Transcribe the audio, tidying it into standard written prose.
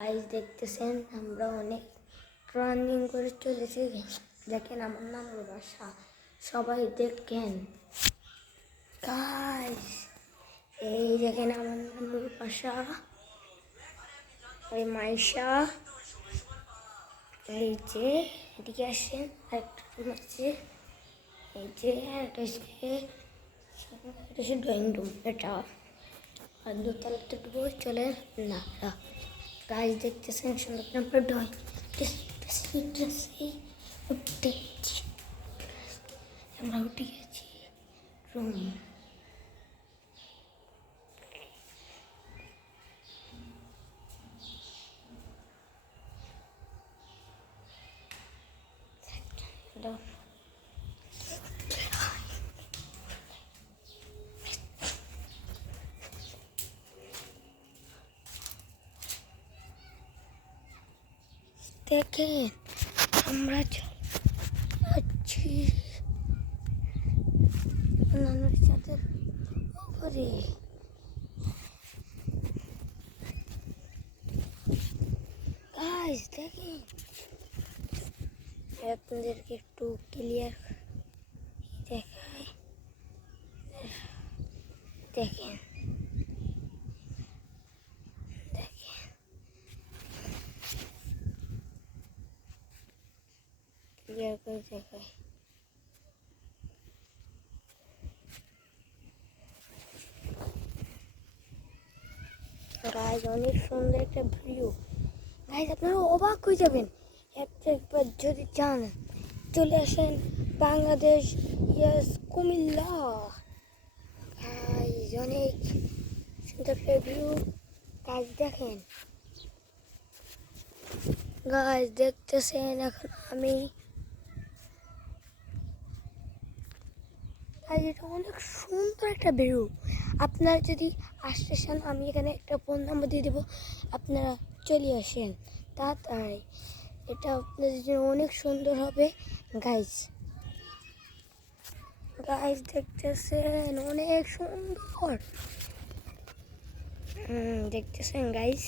Guys দেখতেছেন আমরা অনেক রানিং করে চলেছি। দেখেন আমার নাম বাসা, সবাই দেখেন গাইস। এই দেখেন আমার নাম বাসা, ওই মাইশা, এই যে এদিকে আসেন আরেকটা রুম আছে, এই যে এটা হচ্ছে ড্রয়িং রুম। এটা আর দোতলাতে ঢুকবো, চলে না গাইস দেখতেছেন সুন্দর নাম্বার ড্রয়িং আমরা উঠে গেছি রুম। দেখেন আমরা যাচ্ছি নানুর সাথে উপরে। গাইস দেখেন আপনাদেরকে একটু ক্লিয়ার দেখায়, দেখেন ক্লিয়ার করে দেখায়। গাইস অনেক সুন্দর একটা ভিউ। গাইস আপনারা অবাক হয়ে যাবেন একবার যদি চান চলে আসেন বাংলাদেশ, ইয়েস কুমিল্লা। গাইস অনেক সুন্দর একটা ভিউ। গাইস দেখেন, গাইস দেখতেছেন এখন আমি। গাইস এটা অনেক সুন্দর একটা ভিউ। আপনারা যদি আসতে চান আমি এখানে একটা ফোন নাম্বার দিয়ে দেবো, আপনারা চলে আসেন তাড়াতাড়ি। এটা আপনাদের জন্য অনেক সুন্দর হবে গাইস। গাইস দেখতেছেন অনেক সুন্দর, দেখতেছেন গাইস।